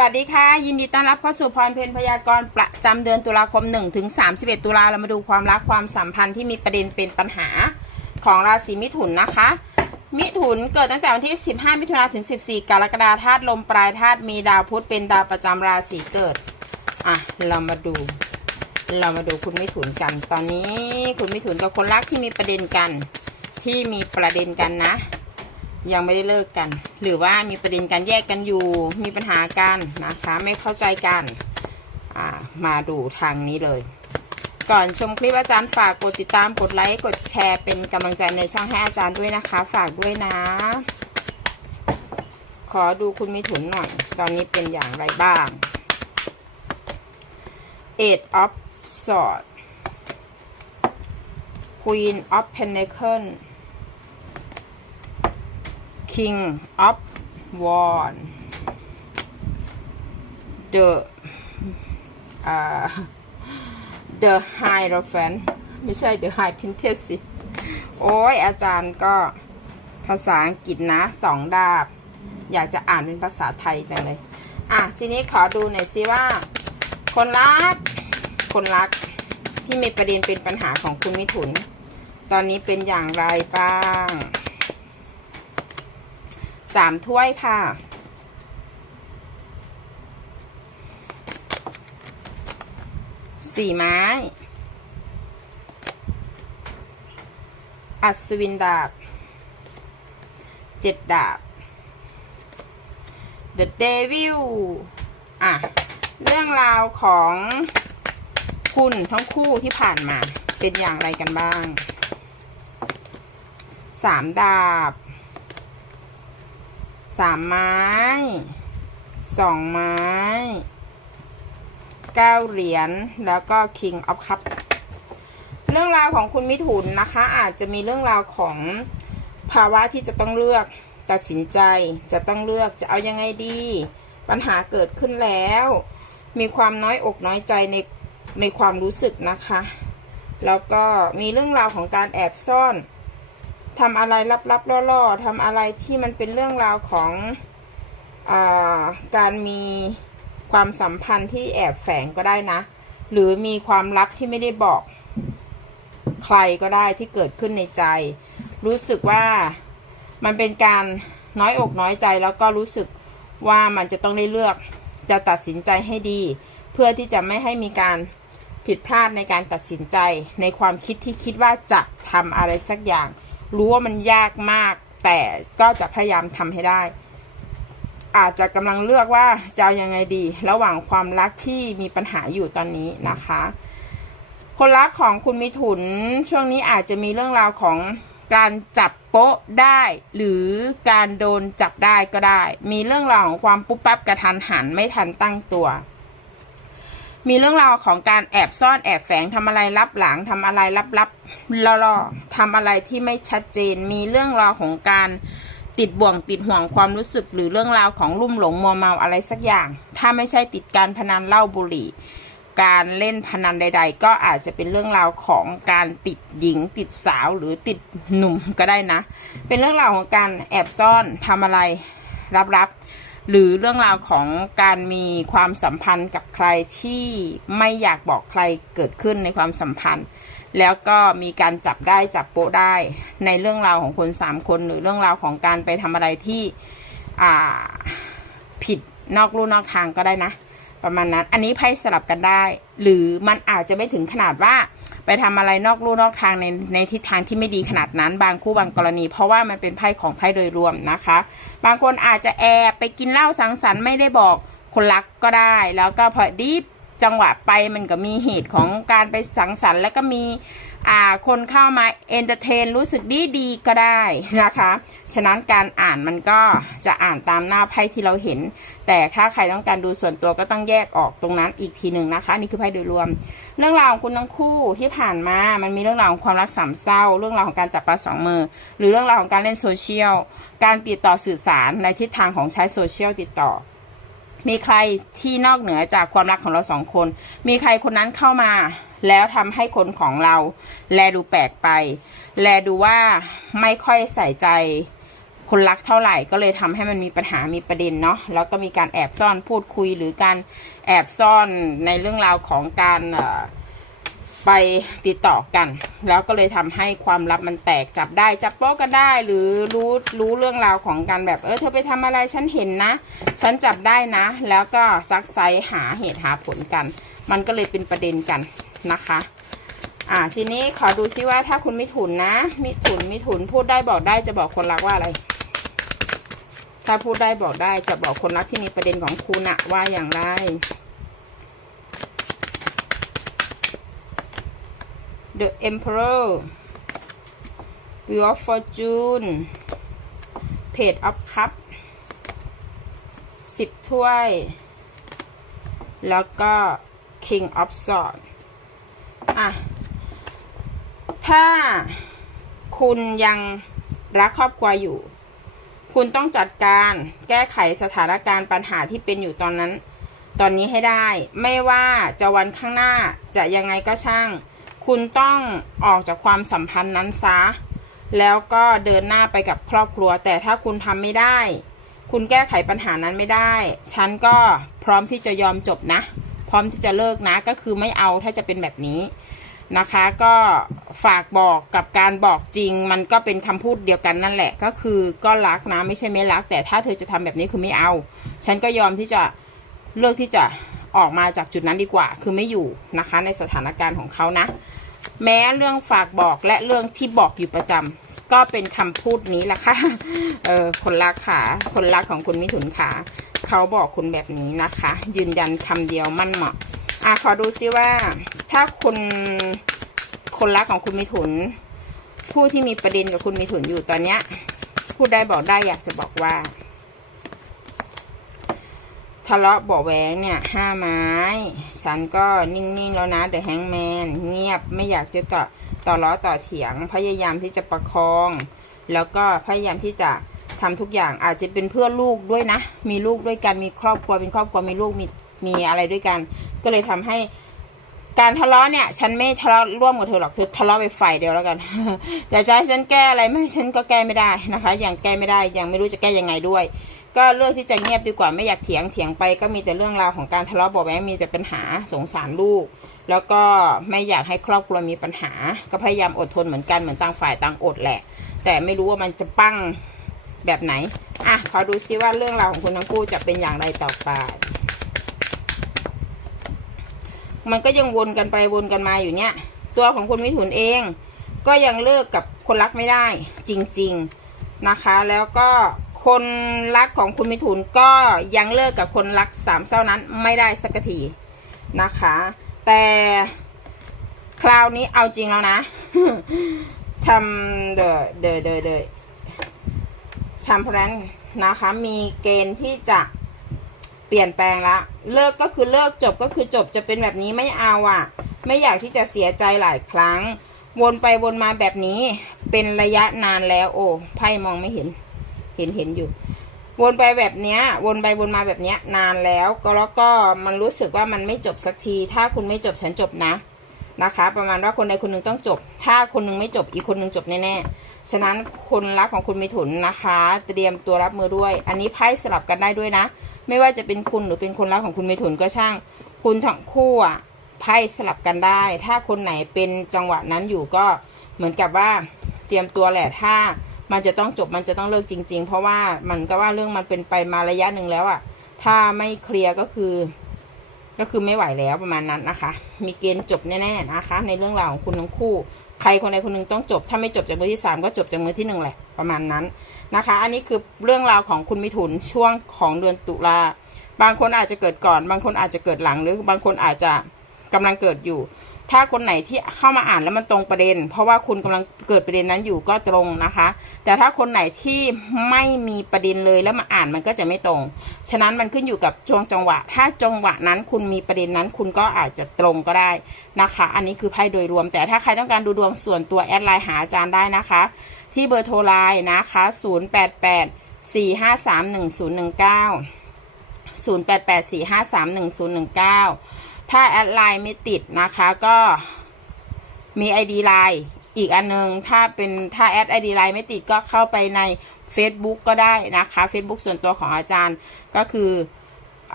วัสดีค่ะ ยินดีต้อนรับเข้าสู่พรเพนพยากรณ์ประจำเดือนตุลาคม1ถึง31 ตุลาเรามาดูความรักความสัมพันธ์ที่มีประเด็นเป็นปัญหาของราศีมิถุนนะคะ มิถุนเกิดตั้งแต่วันที่ 15 มิถุนาถึง 14 กรกฎาคมธาตุลมปลายธาตุมีดาวพุธเป็นดาวประจำราศีเกิดอะเรามาดู เรามาดูคุณมิถุนกัน ตอนนี้คุณมิถุนกับคนรักที่มีประเด็นกัน ที่มีประเด็นกันนะ ยังไม่ได้เลิกกัน หรือว่ามีประเด็นการแยกกันอยู่ มีปัญหากันนะคะ ไม่เข้าใจกันมาดูทางนี้เลย ก่อนชมคลิปอาจารย์ฝากกดติดตามกดไลค์กดแชร์เป็นกำลังใจในช่องให้อาจารย์ด้วยนะคะ ฝากด้วยนะ ขอดูคุณมิถุนหน่อย ตอนนี้เป็นอย่างไรบ้าง Eight of Swords Queen of Pentacles King of War The อ่า The Hierophant ไม่ใช่ The High Priestess สิ โอ้ยอาจารย์ก็ภาษาอังกฤษนะสองดาบ อยากจะอ่านเป็นภาษาไทยจังเลย อะ ทีนี้ขอดูหน่อยสิว่า คนรัก คนรักที่มีประเด็นเป็นปัญหาของคุณมิถุน ตอนนี้เป็นอย่างไรบ้าง สามถ้วยค่ะ สี่ไม้ อัศวินดาบ เจ็ดดาบ The Devil อะ เรื่องราวของคุณทั้งคู่ที่ผ่านมา เป็นอย่างไรกันบ้าง สามดาบ สามไม้สองไม้เก้าเหรียญแล้วก็ King of Cup เรื่องราวของคุณมิถุนนะคะ อาจจะมีเรื่องราวของภาวะที่จะต้องเลือกตัดสินใจจะต้องเลือกจะเอายังไงดี ปัญหาเกิดขึ้นแล้ว มีความน้อยอกน้อยใจในในความรู้สึกนะคะ แล้วก็มีเรื่องราวของการแอบซ่อน ทำอะไรลับๆล่อๆทำอะไรที่มันเป็นเรื่องราวของอการมีความสัมพันธ์ที่แอบแฝงก็ได้นะ หรือมีความลับที่ไม่ได้บอกใครก็ได้ที่เกิดขึ้นในใจ รู้สึกว่ามันเป็นการน้อยอกน้อยใจแล้วก็รู้สึกว่ามันจะต้องได้เลือกจะตัดสินใจให้ดี เพื่อที่จะไม่ให้มีการผิดพลาดในการตัดสินใจ ในความคิดที่คิดว่าจะทำอะไรสักอย่าง รู้ว่ามันยากมาก แต่ก็จะพยายามทำให้ได้ อาจจะกำลังเลือกว่าจะเอายังไงดี ระหว่างความรักที่มีปัญหาอยู่ตอนนี้นะคะ คนรักของคุณมิถุนช่วงนี้อาจจะมีเรื่องราวของการจับโป๊ะได้ หรือการโดนจับได้ก็ได้ มีเรื่องราวของความปุ๊บปั๊บกระทันหันไม่ทันตั้งตัว มีเรื่องราวของการแอบซ่อนแอบแฝงทำอะไรลับหลังทำอะไรลับๆล่อๆทำอะไรที่ไม่ชัดเจน มีเรื่องราวของการติดบ่วงติดห่วงความรู้สึก หรือเรื่องราวของลุ่มหลงมัวเมาอะไรสักอย่าง ถ้าไม่ใช่ติดการพนันเหล้าบุหรี่ การเล่นพนันใด ๆ ก็อาจจะเป็นเรื่องราวของการติดหญิง ติดสาวหรือติดหนุ่มก็ได้นะ เป็นเรื่องราวของการแอบซ่อนทำอะไรลับๆ หรือเรื่องราวของการมีความสัมพันธ์กับใครที่ไม่อยากบอกใครเกิดขึ้นในความสัมพันธ์ แล้วก็มีการจับได้จับโปะได้ ในเรื่องราวของคนสามคนหรือเรื่องราวของการไปทำอะไรที่ผิดนอกลู่นอกทางก็ได้นะ ประมาณนั้น อันนี้ไพ่สลับกันได้ หรือมันอาจจะไม่ถึงขนาดว่า ไปทำอะไรนอกลู่นอกทางในในทิศทางที่ไม่ดีขนาดนั้น บางคู่บางกรณี เพราะว่ามันเป็นไพ่ของไพ่โดยรวมนะคะ บางคนอาจจะแอบไปกินเหล้าสังสรรค์ไม่ได้บอกคนรักก็ได้ แล้วก็พอดี จังหวะไปมันก็มีเหตุของการไปสังสรรค์ แล้วก็มีอ่าคนเข้ามาเอนเตอร์เทนรู้สึกดีดีๆก็ได้นะคะ ฉะนั้นการอ่านมันก็จะอ่านตามหน้าไพ่ที่เราเห็น แต่ถ้าใครต้องการดูส่วนตัวก็ต้องแยกออกตรงนั้นอีกทีหนึ่งนะคะ นี่คือไพ่โดยรวม เรื่องราวของคุณทั้งคู่ที่ผ่านมา มันมีเรื่องราวของความรักสามเศร้า เรื่องราวของการจับปลาสองมือ หรือเรื่องราวของการเล่นโซเชียล การติดต่อสื่อสารในทิศทางของใช้โซเชียลติดต่อ มีใครที่นอกเหนือจากความรักของเราสองคน มีใครคนนั้นเข้ามา แล้วทำให้คนของเรา แลดูแปลกไป แลดูว่าไม่ค่อยใส่ใจคนรักเท่าไหร่ก็เลยทำให้มันมีปัญหามีประเด็นเนาะแล้วก็มีการแอบซ่อนพูดคุยหรือการแอบซ่อนในเรื่องราวของการเอ่อ ไปติดต่อกัน แล้วก็เลยทำให้ความลับมันแตกจับได้จับโป๊ะกันได้ หรือรู้รู้เรื่องราวของการแบบเออเธอไปทำอะไรฉันเห็นนะ ฉันจับได้นะ แล้วก็ซักไซหาเหตุหาผลกัน มันก็เลยเป็นประเด็นกันนะคะอ่าทีนี้ขอดูซิว่าถ้าคุณมิถุนนะ มิถุนมิถุนพูดได้บอกได้จะบอกคนรักว่าอะไร ถ้าพูดได้บอกได้จะบอกคนรักที่มีประเด็นของคุณอะว่าอย่างไร The Emperor Wheel of Fortune Page of Cup สิบถ้วย แล้วก็ King of Swords อะ ถ้าคุณยังรักครอบครัวอยู่ คุณต้องจัดการแก้ไขสถานการณ์ปัญหาที่เป็นอยู่ตอนนั้น ตอนนี้ให้ได้ ไม่ว่าจะวันข้างหน้าจะยังไงก็ช่าง คุณต้องออกจากความสัมพันธ์นั้นซะ แล้วก็เดินหน้าไปกับครอบครัว แต่ถ้าคุณทำไม่ได้ คุณแก้ไขปัญหานั้นไม่ได้ ฉันก็พร้อมที่จะยอมจบนะ พร้อมที่จะเลิกนะ ก็คือไม่เอาถ้าจะเป็นแบบนี้นะคะ ก็ฝากบอกกับการบอกจริง มันก็เป็นคำพูดเดียวกันนั่นแหละ ก็คือก็รักนะไม่ใช่ไม่รัก แต่ถ้าเธอจะทำแบบนี้คือไม่เอา ฉันก็ยอมที่จะเลือกที่จะออกมาจากจุดนั้นดีกว่า คือไม่อยู่นะคะ ในสถานการณ์ของเขานะ แม้เรื่องฝากบอกและเรื่องที่บอกอยู่ประจำก็เป็นคำพูดนี้แหละค่ะเออคนรักขาคนรักของคุณมิถุนขาเขาบอกคุณแบบนี้นะคะ ยืนยันคำเดียวมั่นเหมาะอะขอดูซิว่า ถ้าคุณคนรักของคุณมิถุน ผู้ที่มีประเด็นกับคุณมิถุนอยู่ตอนเนี้ยพูดได้บอกได้อยากจะบอกว่า ทะเลาะเบาแหวงเนี่ยห้าไม้ ฉันก็นิ่ง ๆ แล้วนะเดอะแฮงแมนเงียบไม่อยากจะต่อต่อล้อต่อเถียง พยายามที่จะประคอง แล้วก็พยายามที่จะทำทุกอย่างอาจจะเป็นเพื่อลูกด้วยนะ มีลูกด้วยกันมีครอบครัวเป็นครอบครัวมีลูกมีมีอะไรด้วยกัน ก็เลยทำให้การทะเลาะเนี่ย ฉันไม่ทะเลาะร่วมกับเธอหรอกเธอทะเลาะไปฝ่ายเดียวแล้วกันแต่จะให้ฉันแก้อะไรไม่ฉันก็แก้ไม่ได้นะคะ อย่างแก้ไม่ได้ยังไม่รู้จะแก้ยังไงด้วย ก็เลือกที่จะเงียบดีกว่าไม่อยากเถียงเถียงไป ก็มีแต่เรื่องราวของการทะเลาะเบาะแว้งมีแต่ปัญหาสงสารลูก แล้วก็ไม่อยากให้ครอบครัวมีปัญหา ก็พยายามอดทนเหมือนกันเหมือนต่างฝ่ายต่างอดแหละ แต่ไม่รู้ว่ามันจะปั้งแบบไหนอะขอดูซิว่าเรื่องราวของคุณทั้งคู่จะเป็นอย่างไรต่อไปมันก็ยังวนกันไปวนกันมาอยู่เนี่ย ตัวของคุณมิถุนเอง ก็ยังเลิกกับคนรักไม่ได้ จริง ๆนะคะ แล้วก็ คนรักของคุณมิถุนก็ยังเลิกกับคนรักสามเศร้านั้นไม่ได้สักทีนะคะ แต่คราวนี้เอาจริงแล้วนะทำเดอเดอเดอเดอชัมพรันนะคะ มีเกณฑ์ที่จะเปลี่ยนแปลงละ เลิกก็คือเลิกจบก็คือจบจะเป็นแบบนี้ไม่เอาอะ ไม่อยากที่จะเสียใจหลายครั้ง วนไปวนมาแบบนี้เป็นระยะนานแล้วโอ้ไพ่มองไม่เห็น เห็นเห็นอยู่ วนไปแบบเนี้ย วนไปวนมาแบบเนี้ย นานแล้ว ก็แล้วก็มันรู้สึกว่ามันไม่จบสักที ถ้าคุณไม่จบฉันจบนะนะคะ ประมาณว่าคนใดคนหนึ่งต้องจบ ถ้าคนหนึงไม่จบอีกคนหนึ่งจบแน่ๆฉะนั้นคนรักของคุณมิถุนนะคะ เตรียมตัวรับมือด้วย อันนี้ไพ่สลับกันได้ด้วยนะ ไม่ว่าจะเป็นคุณหรือเป็นคนรักของคุณมิถุนก็ช่าง คุณทั้งคู่อะไพ่สลับกันได้ ถ้าคนไหนเป็นจังหวะนั้นอยู่ก็เหมือนกับว่าเตรียมตัวแหละถ้า มันจะต้องจบมันจะต้องเลิกจริง ๆ เพราะว่ามันก็ว่าเรื่องมันเป็นไปมาระยะหนึ่งแล้วอะถ้าไม่เคลียร์ก็คือ ก็คือไม่ไหวแล้วประมาณนั้นนะคะ มีเกณฑ์จบแน่ๆนะคะ ในเรื่องราวของคุณทั้งคู่ ใครคนใดคนหนึ่งต้องจบ ถ้าไม่จบจากมือที่สามก็จบจากมือที่หนึ่งแหละประมาณนั้นนะคะ อันนี้คือเรื่องราวของคุณมิถุนช่วงของเดือนตุลาบางคนอาจจะเกิดก่อน บางคนอาจจะเกิดหลังหรือบางคนอาจจะกำลังเกิดอยู่ ถ้าคนไหนที่เข้ามาอ่านแล้วมันตรงประเด็น เพราะว่าคุณกำลังเกิดประเด็นนั้นอยู่ก็ตรงนะคะ แต่ถ้าคนไหนที่ไม่มีประเด็นเลยแล้วมาอ่านมันก็จะไม่ตรง ฉะนั้นมันขึ้นอยู่กับช่วงจังหวะ ถ้าจังหวะนั้นคุณมีประเด็นนั้น คุณก็อาจจะตรงก็ได้นะคะ อันนี้คือไพ่โดยรวม แต่ถ้าใครต้องการดูดวงส่วนตัวแอดไลน์หาอาจารย์ได้นะคะ ที่เบอร์โทรไลน์นะคะ 088 4531019 0884531019 ถ้าแอดไลน์ไม่ติดนะคะก็มี ID ไลน์อีกอันนึง ถ้าเป็นถ้าแอด ID ไลน์ไม่ติดก็เข้าไปใน Facebook ก็ได้นะคะ Facebook ส่วนตัวของอาจารย์ก็คือ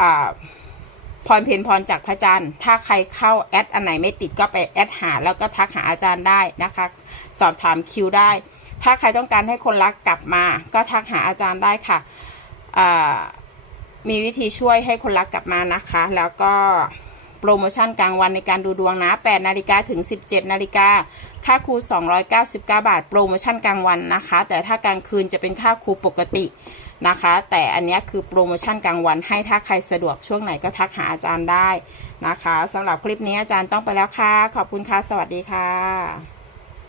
อพรเพนพรจากพระจันทร์ถ้าใครเข้าแอดอันไหนไม่ติดก็ไปแอดหา แล้วก็ทักหาอาจารย์ได้นะคะ สอบถามคิวได้ ถ้าใครต้องการให้คนรักกลับมา ก็ทักหาอาจารย์ได้ค่ะมีวิธีช่วยให้คนรักกลับมานะคะ แล้วก็ โปรโมชั่นกลางวันในการดูดวงนะ 8 นาฬิกาถึง 17 นาฬิกา ค่าครู 299 บาท โปรโมชั่นกลางวันนะคะ แต่ถ้ากลางคืนจะเป็นค่าครูปกตินะคะ แต่อันนี้คือโปรโมชั่นกลางวันให้ถ้าใครสะดวกช่วงไหนก็ทักหาอาจารย์ได้นะคะสำหรับคลิปนี้อาจารย์ต้องไปแล้วค่ะ ขอบคุณค่ะ สวัสดีค่ะ